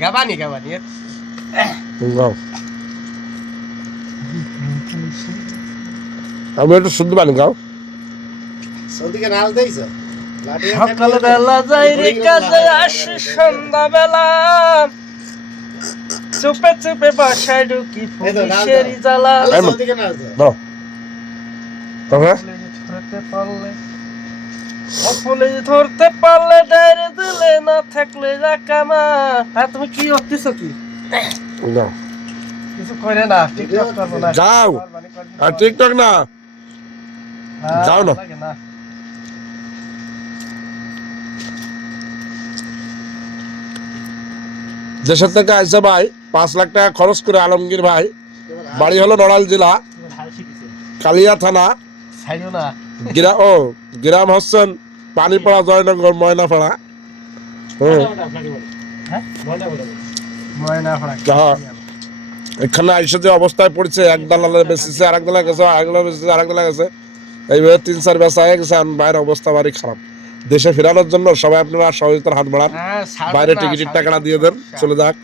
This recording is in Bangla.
গাবানি আমি একটু শুদ্ধ পানি গাও সকাল বেলা যাই রে কাজে আসি সন্ধ্যা বেলা চুপে চুপে বাসায় ঢুকি পুলিশেরই জ্বালা পুলিশ ধরতে পারলে ডাইরে দিলে না থাকলে রাকামা। তুমি কি করতেছো কি কিছু করে না টিকটক করবো না যাও আর টিকটক না যাও না দেশের থেকে আইসা ভাই 5 লাখ টাকা খরচ করে আলমগীর ভাই বাড়ি হলো নড়াইল জেলা কালিয়া থানা গ্রাম হচ্ছেন পানিপাড়া জয়নগর ময়নাপাড়া। এখানে আইসা যে অবস্থায় পড়ছে এক দালালে বেঁচেছে আরেক দালা গেছে আরেক দালা বেঁচেছে আরেক দালা গেছে এইভাবে 3-4 বেচা হয়ে গেছে। বাইরের অবস্থা বাড়ি খারাপ। দেশে ফেরানোর জন্য সবাই আপনারা সহযোগিতার হাত বাড়ান। বাইরে টিকিটের টাকাটা দিয়ে দেন চলে যাক।